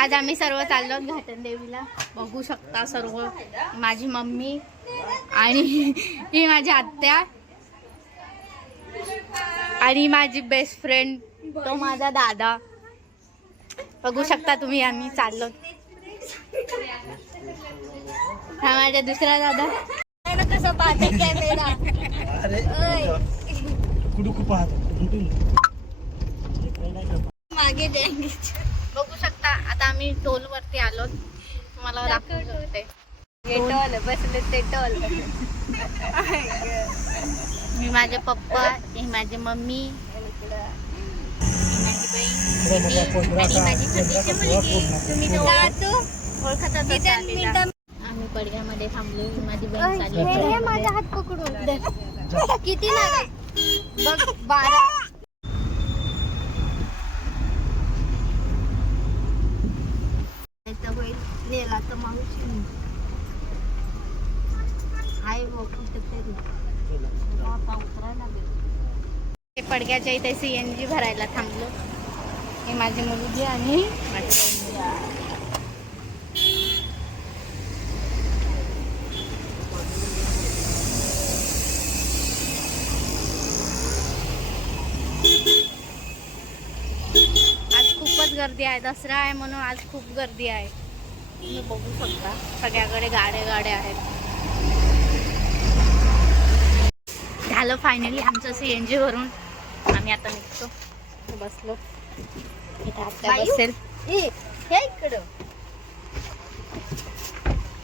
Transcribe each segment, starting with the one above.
आज आम्ही सर्व चाललो घाटन देवीला. बघू शकता सर्व, माझी मम्मी आणि ही माझी आत्या आणि माझी बेस्ट फ्रेंड तो माझा दादा. बघू शकता तुम्ही आम्ही चाललो. हा माझा दुसरा दादा. कसं पाहते कॅमेरा. मागे बघू शकता. आता आम्ही टोल वरती आलो. तुम्हाला दाखवते टोल बसले ते टोल. मी माझे पप्पा, ही माझी मम्मी, माझी बहीण आणि माझी छोटीशी मुलगी. तुम्ही ओळखतच. आम्ही पडग्यामध्ये थांबलो. माझी बहीण चालली. माझा हात पकडून किती लागेल बघ. 12 होईल नेला तर मावशी आहे कुठेतरी. पडग्याच्या इथे CNG भरायला थांबलो. हे माझी मुलगी आणि माझी आज खूपच गर्दी आहे. दसरा आहे म्हणून आज खूप गर्दी आहे. तुम्ही बघू शकता सगळ्याकडे गाड्या आहेत. झालं फायनली आमचं CNG भरून. आम्ही आता निघतो. बसलो इथे. आता बसेल इकडं.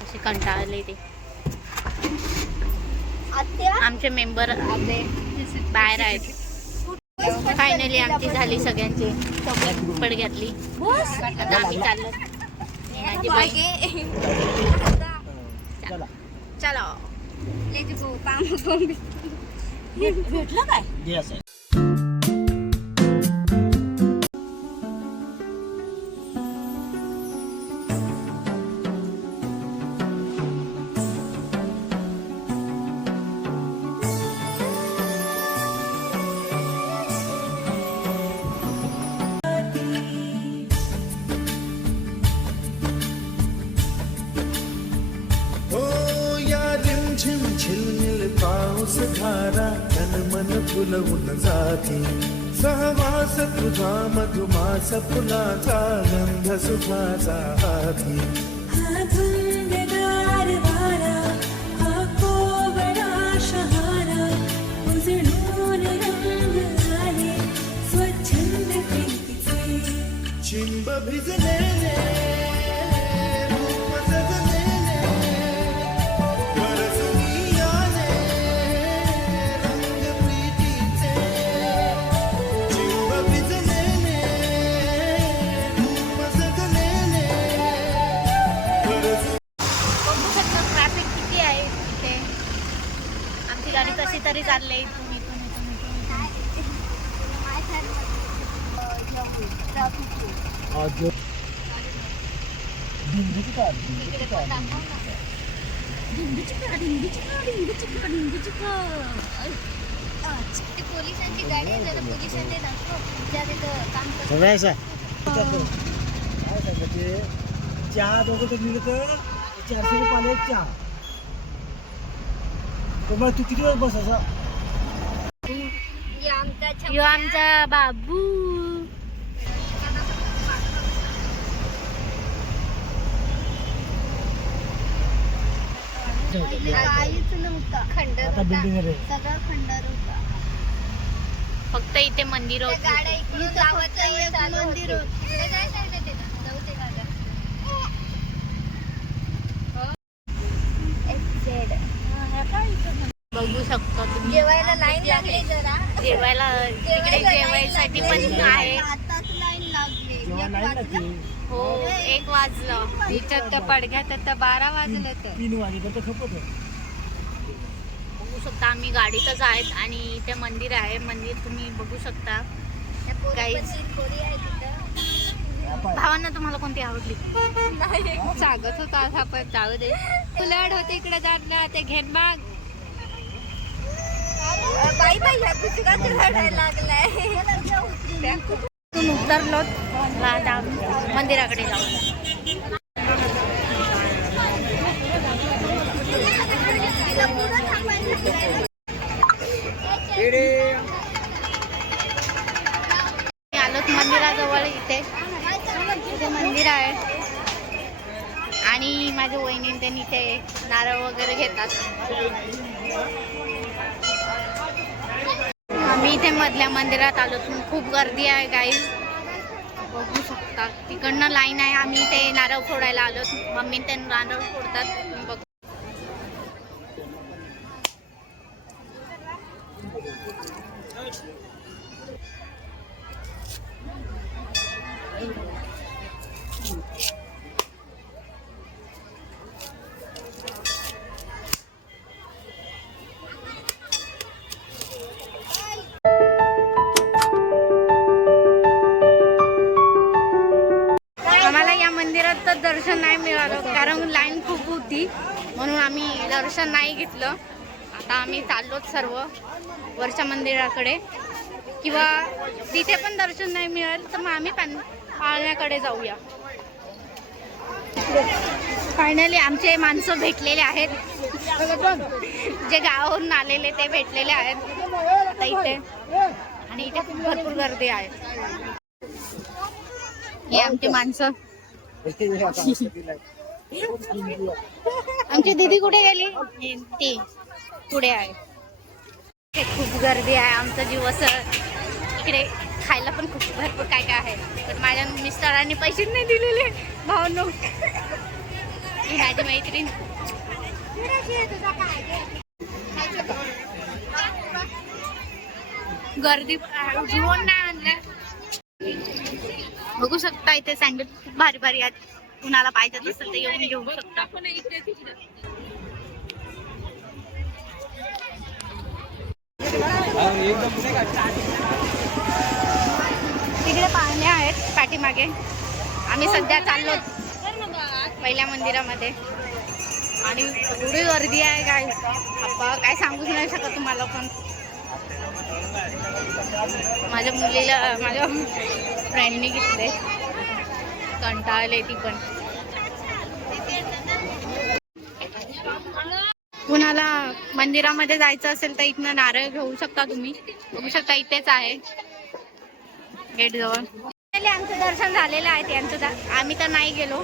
असे कंटाळले ते. आमचे मेंबर बाहेर आहेत. फायनली आमची झाली सगळ्यांची पडग्यातली. आता आम्ही चाललो. माझी बहीण चला भेटलं काय. धारा तन मन फुलवून जाती. सहवास तुझा मधुमास फुलाचा गंध सुखाचा हाती. हा धुंदगार वारा, हा कोवळा शहारा, उजळून रंग आले स्वच्छंद प्रीतीचे. चिंब भिजलेले रूप सजलेले वरसुनी आले रंग प्रीतीचे. चिंब भिजलेले रूप सजलेले वरसुनी. बघू शकता ट्रॅफिक किती आहे इथे. आमची गाडी कशी तरी चालली. तुम्ही पोलिसांची गाडी आहे. जरा पोलिसांनी दाखव काम सगळ्याचा चहा दोघं तर मिळत 400 रुपये चहा. मग तू किती वेळ बसायचा. यो आमचा बाबू. काहीच नव्हतं. खंडर आता बिल्डिंग आहे. सगळं खंडर होता. फक्त इथे मंदिर होतं. मंदिर बघू शकता तुम्ही. जेवायला लाईन लागली. जरा जेवायला तिकडे जेवायसाठी पण आहे. आताच लाईन लागली. हो 1 वाजलं. इथं त्या पडग्यात आता 12 वाजले. 3 वाजले तर खपत. बघू शकता आम्ही गाडीतच आहेत आणि इथे मंदिर आहे. मंदिर तुम्ही बघू शकता. भावांना तुम्हाला कोणती आवडली. सांगत होता आपण जाऊ दे. उलट होते इकडे जात ना ते घेन माग. बाई बाई रडायला लागलाय. उतरलो. मंदिराकडे जाऊ. आलोत मंदिराजवळ. इथे मंदिर आहे आणि माझ्या वहिनी त्यांनी इथे नारळ वगैरे घेतात. आम्ही इथे मधल्या मंदिरात आलो. खूप गर्दी आहे गाईज, बघू शकता. तिकडनं लाईन आहे. आम्ही इथे नारळ फोडायला आलो. मम्मी ते नारळ फोडतात. बघ मंदिरात तर दर्शन नाही मिळालं कारण लाईन खूप होती, म्हणून आम्ही दर्शन नाही घेतलं. आता आम्ही चाललोच सर्व वरच्या मंदिराकडे, किंवा तिथे पण दर्शन नाही मिळालं तर मग आम्ही पाळण्याकडे जाऊया. फायनली आमचे माणसं भेटलेले आहेत, जे गावावरून आलेले ते भेटलेले आहेत आता इथे. आणि इथे खूप भरपूर गर्दी आहे. हे आमची माणसं. आमची दीदी कुठे गेली? ती पुढे आहे. खूप गर्दी आहे. आमचा दिवस इकडे खायला पण खूप भरपूर काय काय आहे, पण माझ्या मिस्टरांनी पैसे नाही दिलेले. भावनो ही माझी मैत्रीण. गर्दी जेवण नाही आणलं. बघू शकता इथे सँडविच खूप भारी भारी आहेत. कुणाला पाहिजे असेल तर येऊन घेऊ शकता. तिकडे पाळणे आहेत पाठीमागे. आम्ही सध्या चाललो पहिल्या मंदिरामध्ये आणि एवढी गर्दी आहे काय अप्पा, काय सांगूच नाही शकत तुम्हाला. पण माझ्या मुलीला माझ्या फ्रेंडने घेतले, कंटाळले ती पण. कुणाला मंदिरामध्ये जायचं असेल तर इथनं नारळ घेऊ शकता तुम्ही. बघू शकता इथेच आहे गेट जवळ. आमचं दर्शन झालेलं आहे त्यांचं. आम्ही तर नाही गेलो,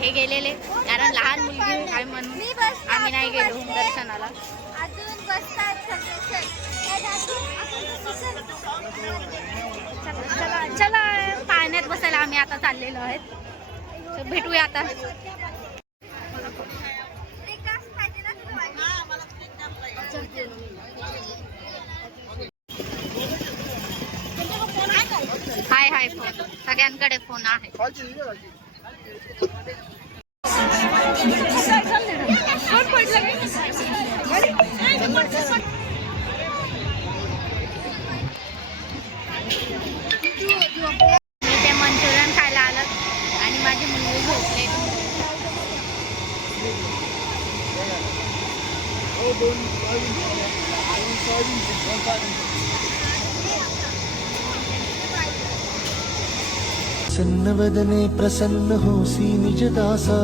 हे गेलेले कारण लहान मुलगी आहे म्हणून आम्ही नाही गेलो दर्शनाला. चला पाण्यात बसायला आम्ही आता चाललेलो आहेत. तर भेटूया आता. हाय हाय फोन, सगळ्यांकडे फोन आहे. ते मंचुरियन खायला आलं आणि माझी मुलगी झोपले. प्रसन्नवदने प्रसन्न होसी निजदासा,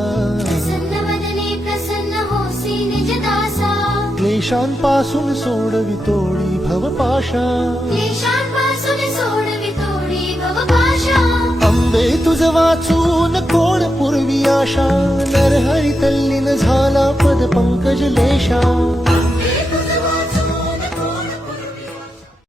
प्रसन्नवदने प्रसन्न होसी निजदासा. क्लेशांपासून सोडवितोडी भवपाशा, क्लेशांपासून सोडवितोडी भवपाशा. अंबे तुझ वाचून कोण पूर्वी आशा, नरहरी तल्लीन झाला पद पंकज लेशा.